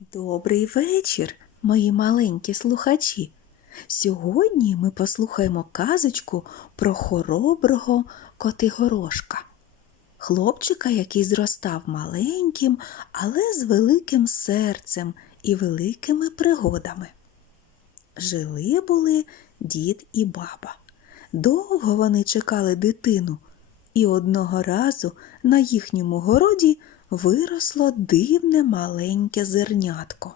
Добрий вечір, мої маленькі слухачі. Сьогодні ми послухаємо казочку про хороброго Котигорошка. Хлопчика, який зростав маленьким, але з великим серцем і великими пригодами. Жили були дід і баба. Довго вони чекали дитину, і одного разу на їхньому городі виросло дивне маленьке зернятко.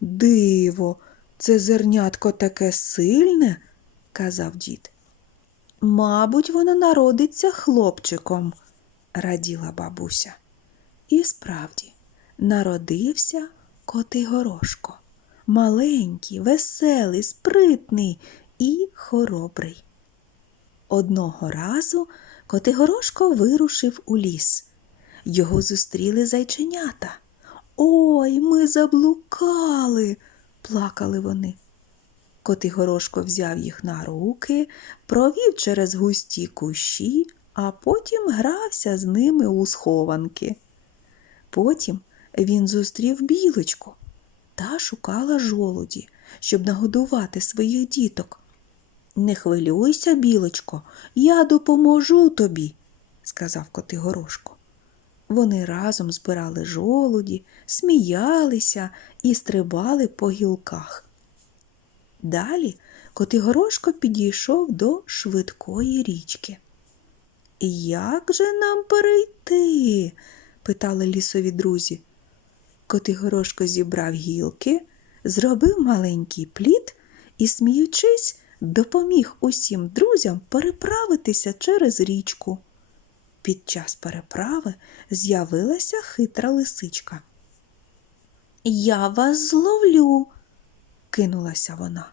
Диво, це зернятко таке сильне, казав дід. Мабуть, воно народиться хлопчиком, раділа бабуся. І справді, народився Котигорошко. Маленький, веселий, спритний і хоробрий. Одного разу Котигорошко вирушив у ліс. Його зустріли зайченята. Ой, ми заблукали, плакали вони. Котигорошко взяв їх на руки, провів через густі кущі, а потім грався з ними у схованки. Потім він зустрів білочку та шукала жолуді, щоб нагодувати своїх діток. Не хвилюйся, білочко, я допоможу тобі, сказав Котигорошко. Вони разом збирали жолуді, сміялися і стрибали по гілках. Далі Котигорошко підійшов до швидкої річки. Як же нам перейти? питали лісові друзі. Котигорошко зібрав гілки, зробив маленький плід і, сміючись, допоміг усім друзям переправитися через річку. Під час переправи з'явилася хитра лисичка. Я вас зловлю, кинулася вона.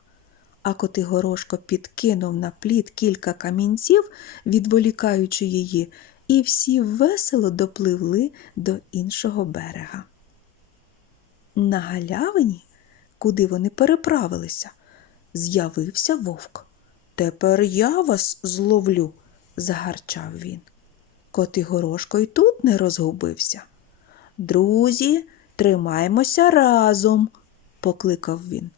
А Котигорошко підкинув на плід кілька камінців, відволікаючи її, і всі весело допливли до іншого берега. На галявині, куди вони переправилися, з'явився вовк. Тепер я вас зловлю, загарчав він. Котигорошко й тут не розгубився. Друзі, тримаймося разом, покликав він.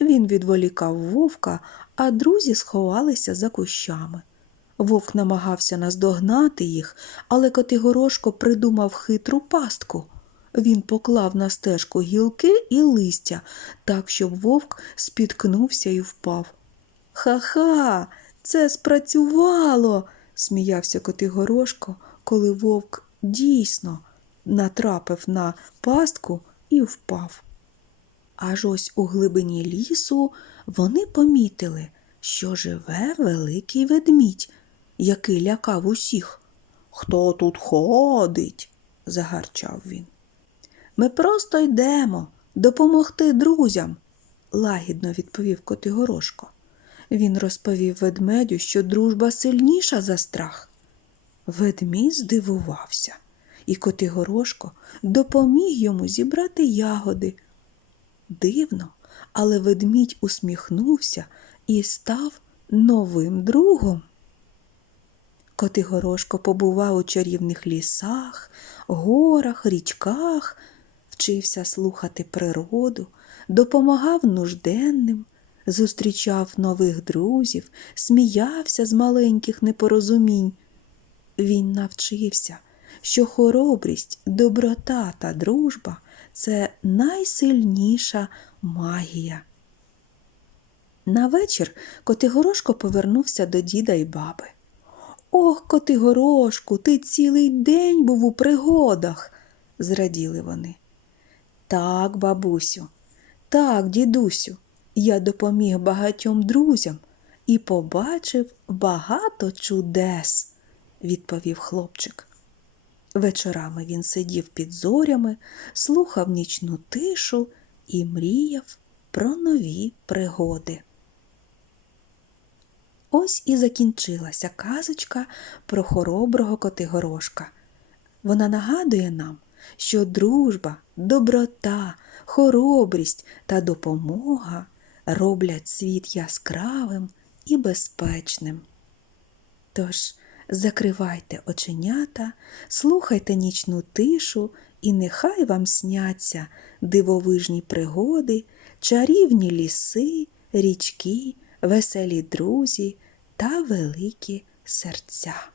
Він відволікав вовка, а друзі сховалися за кущами. Вовк намагався наздогнати їх, але Котигорошко придумав хитру пастку. Він поклав на стежку гілки і листя, так, щоб вовк спіткнувся і впав. Ха-ха, це спрацювало, сміявся Котигорошко, коли вовк дійсно натрапив на пастку і впав. Аж ось у глибині лісу вони помітили, що живе великий ведмідь, який лякав усіх. Хто тут ходить? загарчав він. Ми просто йдемо допомогти друзям, лагідно відповів Котигорошко. Він розповів ведмедю, що дружба сильніша за страх. Ведмідь здивувався, і Котигорошко допоміг йому зібрати ягоди. Дивно, але ведмідь усміхнувся і став новим другом. Котигорошко побував у чарівних лісах, горах, річках, вчився слухати природу, допомагав нужденним, зустрічав нових друзів, сміявся з маленьких непорозумінь. Він навчився, що хоробрість, доброта та дружба це найсильніша магія. На вечір Котигорошко повернувся до діда й баби. Ох, Котигорошку, ти цілий день був у пригодах, зраділи вони. Так, бабусю, так, дідусю, я допоміг багатьом друзям і побачив багато чудес, відповів хлопчик. Вечорами він сидів під зорями, слухав нічну тишу і мріяв про нові пригоди. Ось і закінчилася казочка про хороброго Котигорошка. Вона нагадує нам, що дружба, доброта, хоробрість та допомога роблять світ яскравим і безпечним. Тож закривайте оченята, слухайте нічну тишу І нехай вам сняться дивовижні пригоди, чарівні ліси, річки, веселі друзі та великі серця.